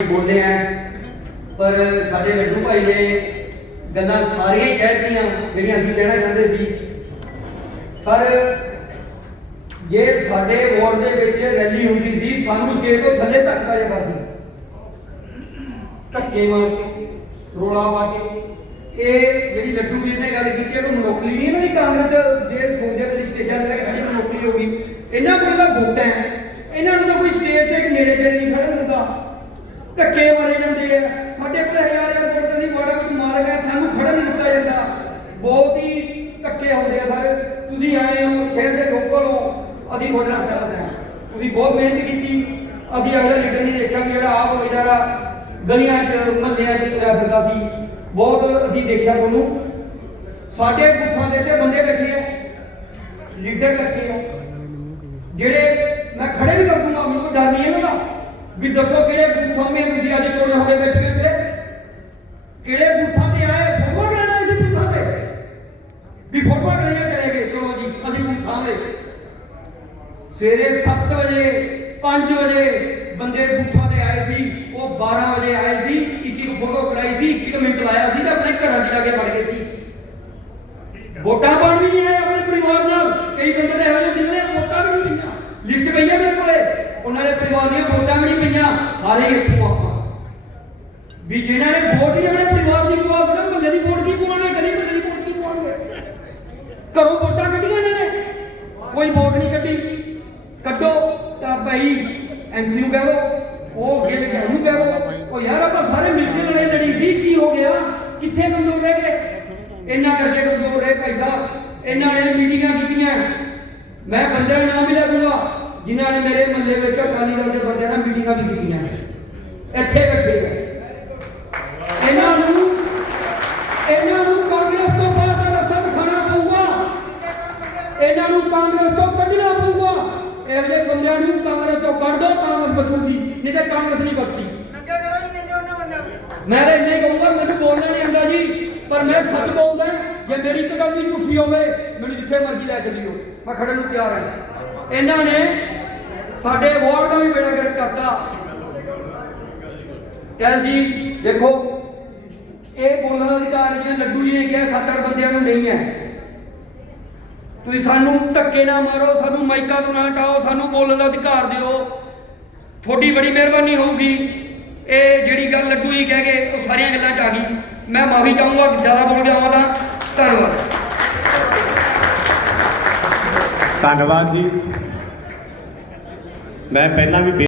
ਬੋਲੇ ਆ, ਪਰ ਸਾਡੇ ਲੱਡੂ ਭਾਈ ਨੇ ਗੱਲਾਂ ਸਾਰੀਆਂ ਹੀ ਕਹਿਤੀਆਂ ਜਿਹੜੀਆਂ ਅਸੀਂ ਕਹਿਣਾ ਚਾਹੁੰਦੇ ਸੀ। ਸਰ, ਜੇ ਸਾਡੇ ਵਾਰਡ ਦੇ ਵਿੱਚ ਰੈਲੀ ਹੁੰਦੀ ਸੀ, ਸਾਨੂੰ ਸਟੇਜ ਤੋਂ ਥੱਲੇ ਤੱਕ ਆ ਜਾਂਦਾ ਸੀ, ਧੱਕੇ ਮਾਰ ਕੇ, ਰੋਲਾ ਪਾ ਕੇ, ਇਹ ਜਿਹੜੀ ਲੱਡੂ ਵੀਰ ਨੇ ਗੱਲ ਕੀਤੀ ਹੈ ਕੋਈ ਨੌਕਰੀ ਨਹੀਂ, ਇਹਨਾਂ ਦੀ ਕਾਂਗਰਸ ਜੇ ਸੋਚਦੇ ਵੀ ਸਟੇਜਾਂ ਤੇ ਲੱਗ ਸਾਡੀ ਕੋਈ ਹੋ ਗਈ। ਇਹਨਾਂ ਕੋਲ ਤਾਂ ਵੋਟਾਂ ਹੈ, ਇਹਨਾਂ ਨੂੰ ਤਾਂ ਕੋਈ ਸਟੇਜ ਤੇ ਨੇੜੇ ਤੇੜੇ ਨਹੀਂ ਖੜਾ ਦਿੰਦਾ। ਧੱਕੇ ਮਾਰੇ ਜਾਂਦੇ ਆ। ਸਾਡੇ ਕੋਲ ਹਜ਼ਾਰ ਹਜ਼ਾਰ ਵੋਟ ਅਸੀਂ ਵਾੜਾ ਵਿੱਚ ਮਾਲਕ ਹੈ, ਸਾਨੂੰ ਖੜਨ ਨਹੀਂ ਦਿੱਤਾ ਜਾਂਦਾ। ਬਹੁਤ ਹੀ ਧੱਕੇ ਹੁੰਦੇ ਆ ਸਰ। ਤੁਸੀਂ ਆਏ ਹੋ, ਸ਼ਹਿਰ ਦੇ ਲੋਕਲ ਹੋ, ਅਸੀਂ ਤੁਹਾਡੇ ਨਾਲ ਸਹਿਮਤ ਹਾਂ। ਤੁਸੀਂ ਬਹੁਤ ਮਿਹਨਤ ਕੀਤੀ। ਅਸੀਂ ਅਗਲਾ ਲੀਡਰ ਨਹੀਂ ਦੇਖਿਆ ਵੀ ਜਿਹੜਾ ਆਪ ਵਿਚਾਰਾ ਗਲੀਆਂ 'ਚ, ਮਹੱਲਿਆਂ 'ਚ ਤੁਰਿਆ ਫਿਰਦਾ ਸੀ। ਬਹੁਤ ਅਸੀਂ ਦੇਖਿਆ ਤੁਹਾਨੂੰ। ਸਾਡੇ ਗੁੱਫਾਂ ਦੇ ਤੇ ਬੰਦੇ ਬੈਠੇ ਆ। ਲੀਡਰ ਇਕੱਠੇ ਆ। ਜਿਹੜੇ ਮੈਂ ਖੜੇ ਵੀ ਕਰ ਦੂੰਗਾ, ਮੈਨੂੰ ਡਰ ਨਹੀਂ ਹੈ ਨਾ ਵੀ ਦੱਸੋ ਕਿਹੜੇ ਅੱਜ ਬੈਠੇ ਤੇ ਕਿਹੜੇ ਬੂਥਾਂ ਤੇ ਆਏ? ਫੋਟੋ ਕਰਾਣਾ ਸੀ ਬੂਥਾਂ ਤੇ? ਵੀ ਫੋਟੋ ਕਰਾਈਆਂ ਚਲੇ ਗਏ। ਚਲੋ ਜੀ, ਅਸੀਂ ਬੂਥ ਸਾਹਮਣੇ। ਸਵੇਰੇ 7 ਵਜੇ 5 ਵਜੇ ਬੰਦੇ ਬੂਥਾਂ ਤੇ ਆਏ ਸੀ। ਉਹ 12 ਵਜੇ ਆਏ ਸੀ। ਇੱਕ ਇੱਕ ਫੋਟੋ ਕਰਾਈ ਸੀ। ਇੱਕ ਇੱਕ ਮਿੰਟ ਲਾਇਆ ਸੀ ਤਾਂ ਆਪਣੇ ਘਰਾਂ 'ਚ ਜਾ ਕੇ ਵੜ ਗਏ ਸੀ। ਵੋਟਾਂ ਪਾਉਣ ਵੀ ਨਹੀਂ ਆਏ ਆਪਣੇ ਪਰਿਵਾਰ ਨਾਲ। ਕਈ ਬੰਦੇ ਨੇ ਇਹੋ ਜਿਹੇ ਜਿਨ੍ਹਾਂ ਨੇ ਵੋਟਾਂ ਵੀ ਨਹੀਂ ਪਈਆਂ। ਲਿਸਟ ਪਈ ਮੇਰੇ ਕੋਲੇ। ਉਹਨਾਂ ਦੇ ਪਰਿਵਾਰ ਦੀਆਂ ਵੋਟਾਂ ਵੀ ਨਹੀਂ ਪਈਆਂ। ਹਾਲੇ ਇੱਥੋਂ ਆਪਾਂ ਵੀ ਜਿਹਨਾਂ ਨੇ ਵੋਟ ਨਹੀਂ ਆਪਣੇ ਪਰਿਵਾਰ ਦੀ ਪਵਾ ਸਕਦੇ ਮੱਲੇ ਦੀ ਵੋਟ ਕੀ ਪਵਾਉਣੀ ਗਲੀ ਮੱਲੇ ਦੀ ਵੋਟ ਕੀ ਪਵਾਉਣੀ ਘਰੋਂ ਵੋਟਾਂ ਕੱਢੀਆਂ ਇਹਨਾਂ ਨੇ। ਕੋਈ ਵੋਟ ਨਹੀਂ ਕੱਢੀ। ਕੱਢੋ ਤਾਂ ਭਾਈ ਐਮਸੀ ਨੂੰ ਕਹਿ ਦੋ, ਉਹ ਅੱਗੇ ਲੈ ਕੇ ਕਹਿ ਦੋ। ਉਹ ਯਾਰ ਆਪਾਂ ਸਾਰੇ ਮਿਲ ਕੇ ਲੜਾਈ ਲੜੀ ਸੀ, ਕੀ ਹੋ ਗਿਆ? ਕਿੱਥੇ ਕਮਜ਼ੋਰ ਰਹਿ ਗਏ? ਇੰਨਾ ਕਰਕੇ ਕਮਜ਼ੋਰ ਰਹੇ ਭਾਈ ਸਾਹਿਬ। ਇਹਨਾਂ ਨੇ ਮੀਟਿੰਗਾਂ ਕੀਤੀਆਂ। ਮੈਂ ਬੰਦਿਆਂ ਦਾ ਨਾਮ ਵੀ ਲੈ ਦੂੰਗਾ। ਜਿਨ੍ਹਾਂ ਨੇ ਮੇਰੇ ਮਹੱਲੇ ਵਿੱਚ ਅਕਾਲੀ ਦਲ ਦੇ ਬੰਦਿਆਂ ਨਾਲ ਮੀਟਿੰਗਾਂ ਵੀ ਕੀਤੀਆਂ ਇੱਥੇ ਇਹਨਾਂ ਨੂੰ ਕਾਂਗਰਸ ਤੋਂ ਕੱਢਣਾ ਪਊਗਾ। ਇਹੋ ਜਿਹੇ ਬੰਦਿਆਂ ਨੂੰ ਕਾਂਗਰਸ ਤੋਂ ਕੱਢ ਦੋ ਕਾਂਗਰਸ ਬਚੂਗੀ ਨਹੀਂ ਤੇ ਕਾਂਗਰਸ ਨਹੀਂ ਬਚਦੀ। ਮੈਂ ਤਾਂ ਇੰਨਾ ਕਹੂੰਗਾ ਮੈਨੂੰ ਬੋਲਣਾ ਨਹੀਂ ਆਉਂਦਾ ਜੀ ਪਰ ਮੈਂ ਸੱਚ ਬੋਲਦਾ ਜੇ ਮੇਰੀ ਇੱਕ ਗੱਲ ਵੀ ਝੂਠੀ ਹੋਵੇ ਮੈਨੂੰ ਜਿੱਥੇ ਮਰਜ਼ੀ ਲੈ ਚੱਲਿਓ ਮੈਂ ਖੜਨ ਨੂੰ ਤਿਆਰ ਹਾਂ। ਇਹਨਾਂ ਨੇ ਸਾਡੇ ਵਾਰਡ ਦਾ ਵੀ ਬੇੜਾ ਗਰਕ ਕਰਤਾ। ਚੱਲ ਜੀ ਦੇਖੋ ਇਹ ਬੋਲਣ ਦਾ ਅਧਿਕਾਰ ਜਿਵੇਂ ਲੱਡੂ ਜੀ ਨੇ ਕਿਹਾ ਸੱਤ ਅੱਠ ਬੰਦਿਆਂ ਨੂੰ ਨਹੀਂ ਹੈ। ਤੁਸੀਂ ਸਾਨੂੰ ਧੱਕੇ ਨਾ ਮਾਰੋ, ਸਾਨੂੰ ਮਾਈਕਾਂ ਤੋਂ ਨਾ ਹਟਾਓ, ਸਾਨੂੰ ਬੋਲਣ ਦਾ ਅਧਿਕਾਰ ਦਿਓ। ਤੁਹਾਡੀ ਬੜੀ ਮਿਹਰਬਾਨੀ ਹੋਊਗੀ। ਇਹ ਜਿਹੜੀ ਗੱਲ ਲੱਡੂ ਹੀ ਕਹਿ ਗਏ, ਉਹ ਸਾਰੀਆਂ ਗੱਲਾਂ ਚ ਆ ਗਈ। ਮੈਂ ਮਾਫੀ ਚਾਹੂੰਗਾ, ਜ਼ਿਆਦਾ ਬੋਲ ਗਿਆ ਹਾਂ ਤਾਂ। ਧੰਨਵਾਦ। ਧੰਨਵਾਦ ਜੀ। ਮੈਂ ਪਹਿਲਾਂ ਵੀ